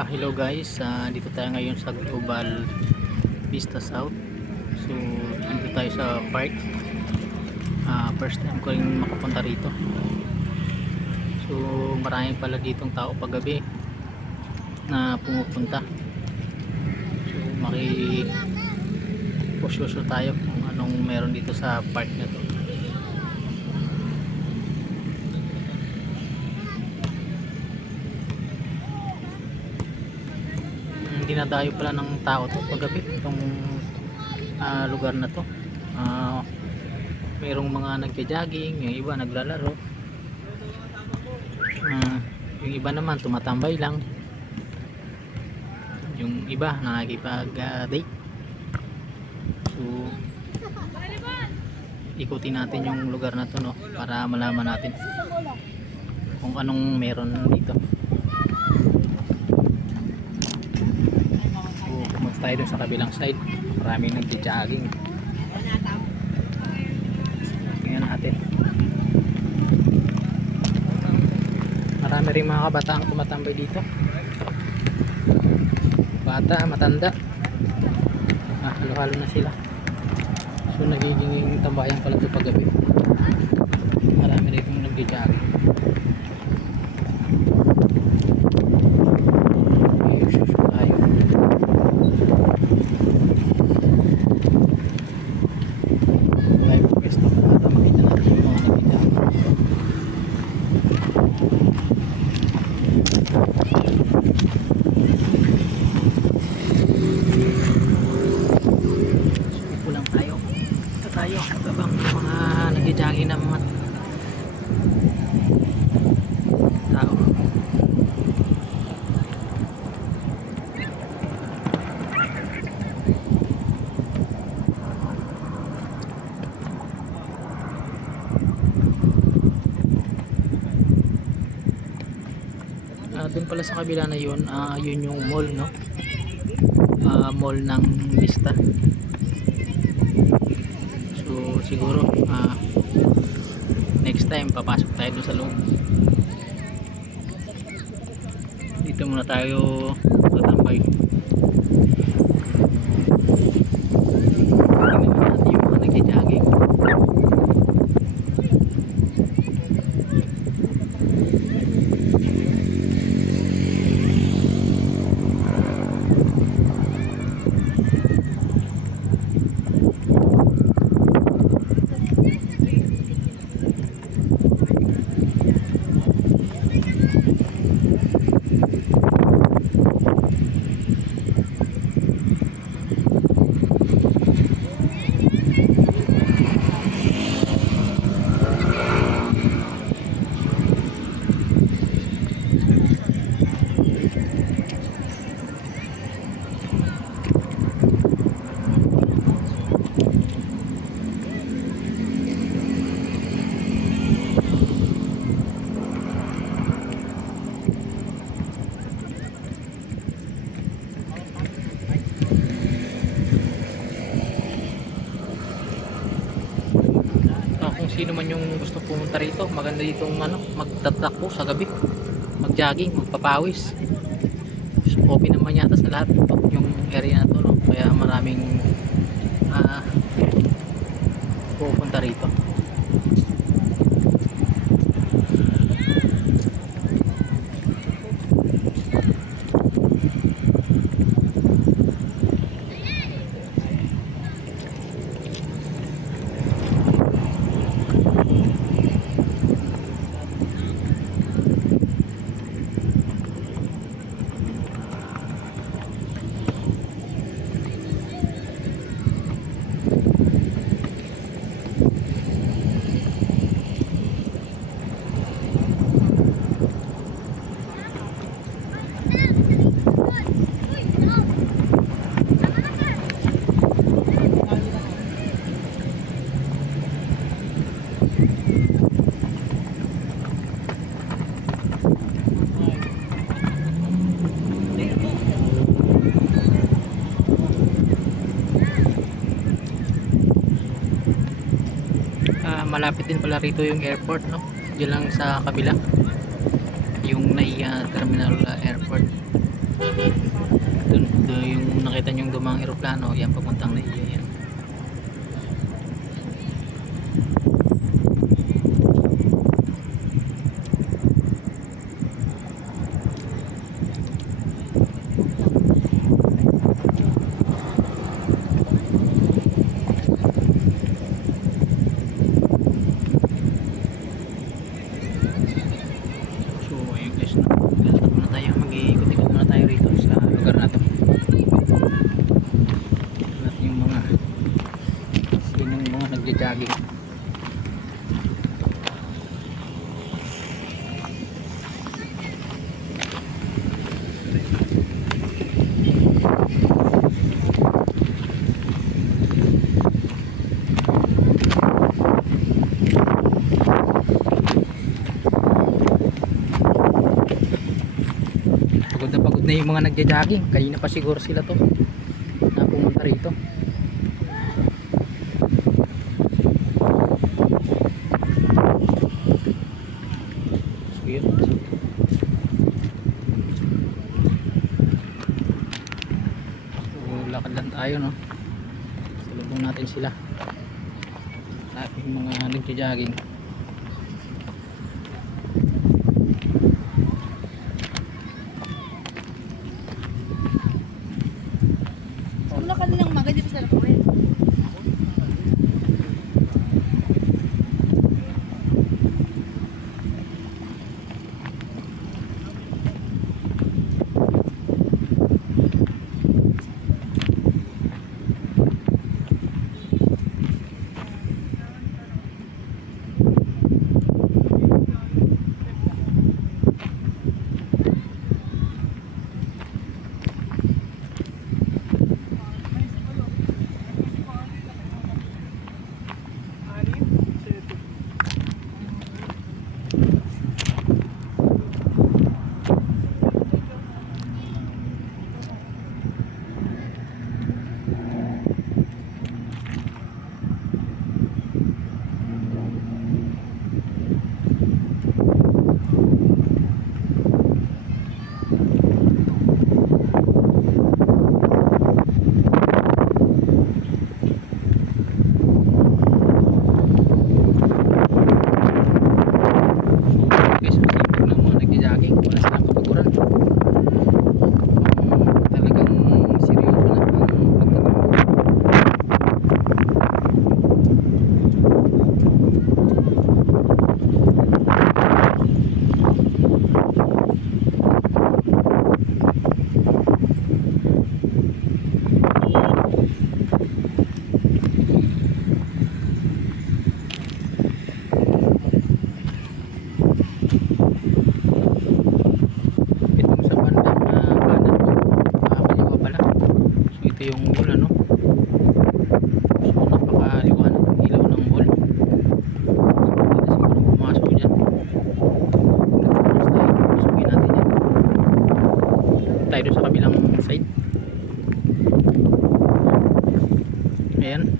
Hello guys, dito tayo ngayon sa Global Vista South. So, dito tayo sa park. First time ko rin makapunta rito. So, marami pala ditong tao paggabi na pumupunta. So, maki-pusyoso tayo kung anong meron dito sa park na to. Dinadayo pala ng tao to paggabi itong lugar na to. Mayroong mga nagja-jogging, yung iba naglalaro, yung iba naman tumatambay lang, yung iba nakikipag-date. So ikutin natin yung lugar na to, no, para malaman natin kung anong meron dito. Tayo dun sa kabilang side, maraming nagja-jogging. Tingnan natin, marami rin mga kabataang tumatambay dito, bata, matanda, halo-halo na sila. So nagiging tambayan pala ito paggabi, marami rin itong nagja-jogging. Babang mga nagja-jogging na mga tao. Doon pala sa kabila na yun, yun yung mall, no? Mall ng Vista. So siguro next time papasok tayo doon sa loob. Dito muna tayo tatambay. Tingnan natin yung mga nagja-jogging. Sino man yung gusto pumunta rito, maganda ditong magtatakbo sa gabi, mag-jogging, magpapawis. So, open naman yata sa lahat yung area na to, no? Kaya maraming pupunta rito. Malapit din pala rito yung airport, no? Diyan lang sa kabila yung NAIA Terminal Airport. Doon yung nakita nyo yung dumang eroplano, yan papuntang na iyo yan. So ayun guys, lalakad muna tayo, mag-iikot-ikot muna tayo rito sa lugar na to. At yung mga sinong mga nagja-jogging. Pagod na yung mga nagja-jogging. Kanina pa siguro sila to na pumunta rito. So yun. So lakad lang tayo, no. Salubong natin sila. Lahat yung mga nagja-jogging. Wala ka nilang maga, di ba sila kuwi? Tayo sa kabilang side. Ayan.